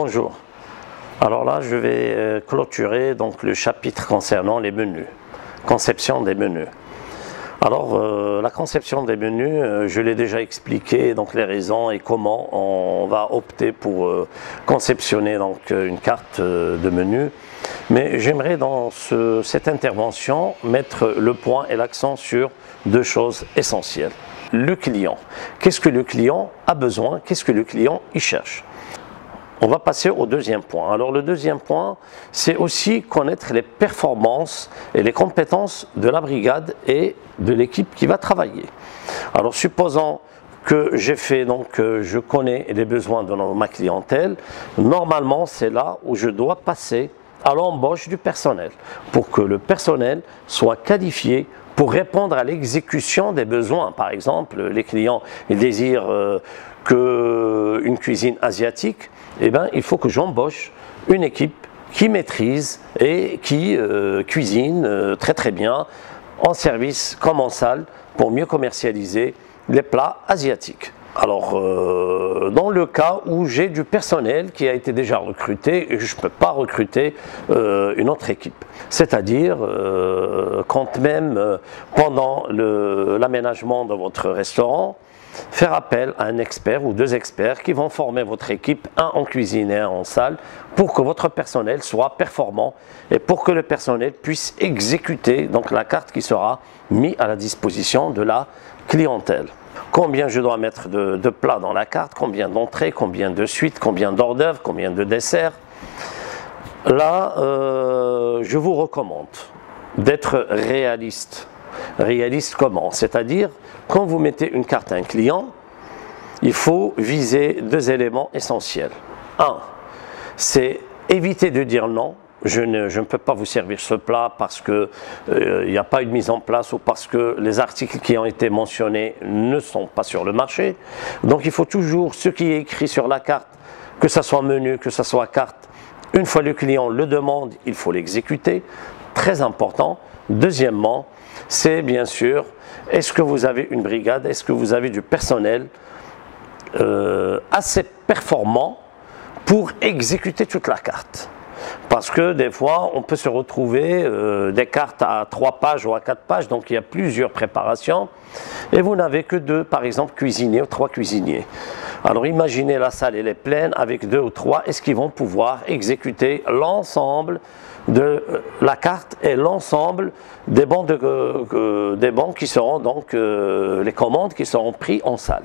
Bonjour. Alors là, je vais clôturer donc le chapitre concernant les menus, conception des menus. Alors, la conception des menus, je l'ai déjà expliqué, donc les raisons et comment on va opter pour conceptionner donc une carte de menu. Mais j'aimerais dans cette intervention mettre le point et l'accent sur deux choses essentielles. Le client. Qu'est-ce que le client a besoin? Qu'est-ce que le client y cherche? On va passer au deuxième point. Alors le deuxième point, c'est aussi connaître les performances et les compétences de la brigade et de l'équipe qui va travailler. Alors supposons que je connais les besoins de ma clientèle, normalement c'est là où je dois passer à l'embauche du personnel pour que le personnel soit qualifié pour répondre à l'exécution des besoins. Par exemple, les clients ils désirent une cuisine asiatique. Eh bien, il faut que j'embauche une équipe qui maîtrise et qui cuisine très bien en service comme en salle pour mieux commercialiser les plats asiatiques. Alors, dans le cas où j'ai du personnel qui a été déjà recruté, je ne peux pas recruter une autre équipe. C'est-à-dire, quand même pendant l'aménagement de votre restaurant, faire appel à un expert ou deux experts qui vont former votre équipe, un en cuisine et un en salle, pour que votre personnel soit performant et pour que le personnel puisse exécuter donc la carte qui sera mise à la disposition de la clientèle. Combien je dois mettre de plats dans la carte, combien d'entrées, combien de suites, combien d'hors d'œuvre, combien de desserts. Là, je vous recommande d'être réaliste. Réaliste comment? C'est-à-dire, quand vous mettez une carte à un client, il faut viser deux éléments essentiels. Un, c'est éviter de dire non. Je ne peux pas vous servir ce plat parce qu'il n'y a pas eu de mise en place ou parce que les articles qui ont été mentionnés ne sont pas sur le marché. Donc il faut toujours, ce qui est écrit sur la carte, que ce soit menu, que ce soit carte, une fois le client le demande, il faut l'exécuter. Très important. Deuxièmement, c'est bien sûr, est-ce que vous avez une brigade, est-ce que vous avez du personnel assez performant pour exécuter toute la carte? Parce que des fois, on peut se retrouver des cartes à 3 pages ou à 4 pages, donc il y a plusieurs préparations, et vous n'avez que 2, par exemple, cuisiniers ou 3 cuisiniers. Alors imaginez la salle, elle est pleine, avec 2 ou 3, est-ce qu'ils vont pouvoir exécuter l'ensemble de la carte et l'ensemble des bancs qui seront donc les commandes qui seront prises en salle?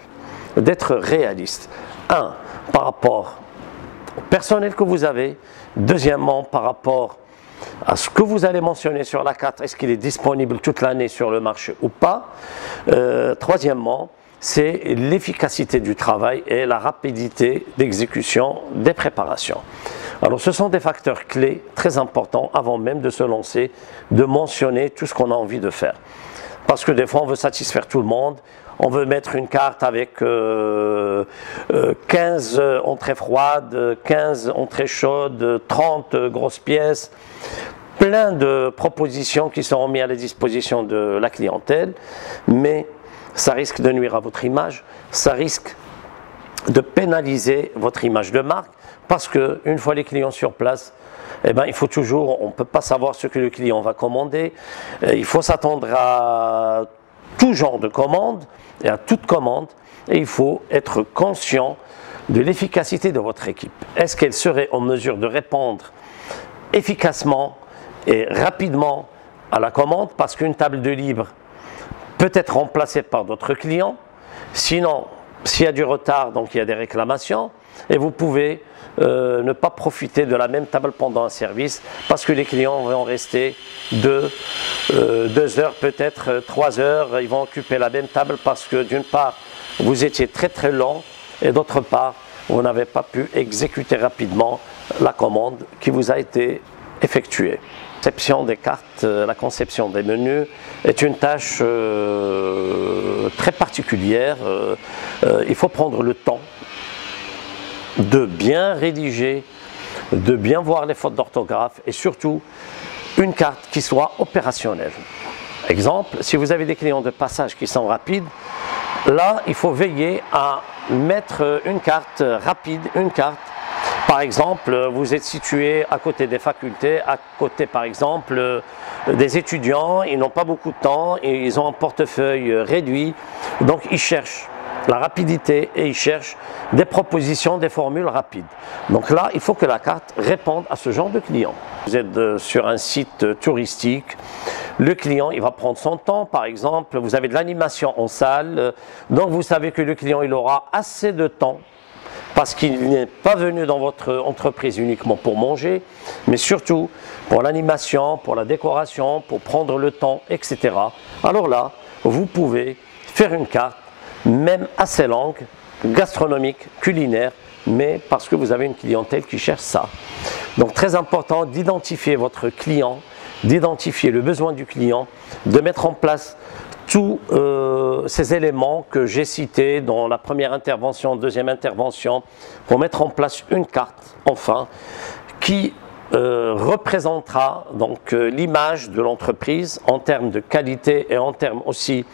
D'être réaliste. Un, par rapport au personnel que vous avez. Deuxièmement, par rapport à ce que vous allez mentionner sur la carte, est-ce qu'il est disponible toute l'année sur le marché ou pas? Troisièmement, c'est l'efficacité du travail et la rapidité d'exécution des préparations. Alors ce sont des facteurs clés très importants avant même de se lancer, de mentionner tout ce qu'on a envie de faire. Parce que des fois on veut satisfaire tout le monde, on veut mettre une carte avec 15 entrées froides, 15 entrées chaudes, 30 grosses pièces, plein de propositions qui seront mises à la disposition de la clientèle, mais ça risque de nuire à votre image, ça risque de pénaliser votre image de marque, parce qu'une fois les clients sur place, eh ben, il faut toujours, on ne peut pas savoir ce que le client va commander, il faut s'attendre à tout genre de commande et à toute commande, et il faut être conscient de l'efficacité de votre équipe. Est-ce qu'elle serait en mesure de répondre efficacement et rapidement à la commande, parce qu'une table de libre peut être remplacée par d'autres clients, sinon s'il y a du retard, donc il y a des réclamations, et vous pouvez ne pas profiter de la même table pendant un service parce que les clients vont rester 2 heures, peut-être 3 heures, ils vont occuper la même table parce que d'une part vous étiez très lent et d'autre part vous n'avez pas pu exécuter rapidement la commande qui vous a été effectuée. La conception des cartes, la conception des menus est une tâche très particulière. Il faut prendre le temps de bien rédiger, de bien voir les fautes d'orthographe et surtout une carte qui soit opérationnelle. Exemple, si vous avez des clients de passage qui sont rapides, là il faut veiller à mettre une carte rapide, une carte Par exemple, vous êtes situé à côté des facultés, à côté par exemple des étudiants, ils n'ont pas beaucoup de temps et ils ont un portefeuille réduit, donc ils cherchent la rapidité et ils cherchent des propositions, des formules rapides. Donc là, il faut que la carte réponde à ce genre de client. Vous êtes sur un site touristique, le client il va prendre son temps, par exemple, vous avez de l'animation en salle, donc vous savez que le client il aura assez de temps parce qu'il n'est pas venu dans votre entreprise uniquement pour manger, mais surtout pour l'animation, pour la décoration, pour prendre le temps, etc. Alors là, vous pouvez faire une carte, même assez longue, gastronomique, culinaire, mais parce que vous avez une clientèle qui cherche ça. Donc très important d'identifier votre client, d'identifier le besoin du client, de mettre en place tous ces éléments que j'ai cités dans la première intervention, deuxième intervention, pour mettre en place une carte, enfin, qui représentera donc l'image de l'entreprise en termes de qualité et en termes aussi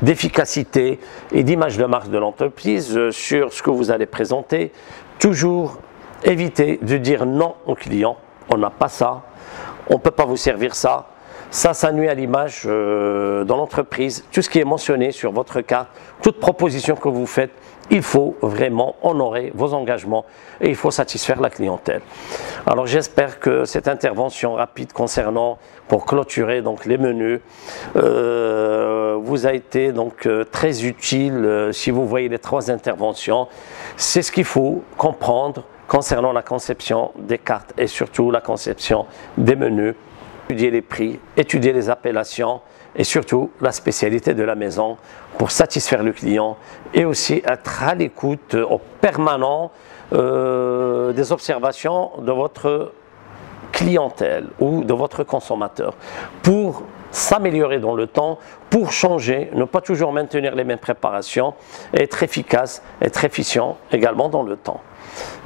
d'efficacité et d'image de marque de l'entreprise sur ce que vous allez présenter. Toujours éviter de dire non au client, on n'a pas ça, on ne peut pas vous servir ça. Ça nuit à l'image dans l'entreprise. Tout ce qui est mentionné sur votre carte, toute proposition que vous faites, il faut vraiment honorer vos engagements et il faut satisfaire la clientèle. Alors j'espère que cette intervention rapide concernant, pour clôturer donc les menus, vous a été donc très utile si vous voyez les 3 interventions. C'est ce qu'il faut comprendre concernant la conception des cartes et surtout la conception des menus. Étudier les prix, étudier les appellations et surtout la spécialité de la maison pour satisfaire le client et aussi être à l'écoute au permanent des observations de votre clientèle ou de votre consommateur pour s'améliorer dans le temps, pour changer, ne pas toujours maintenir les mêmes préparations et être efficace, être efficient également dans le temps.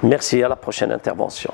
Merci, à la prochaine intervention.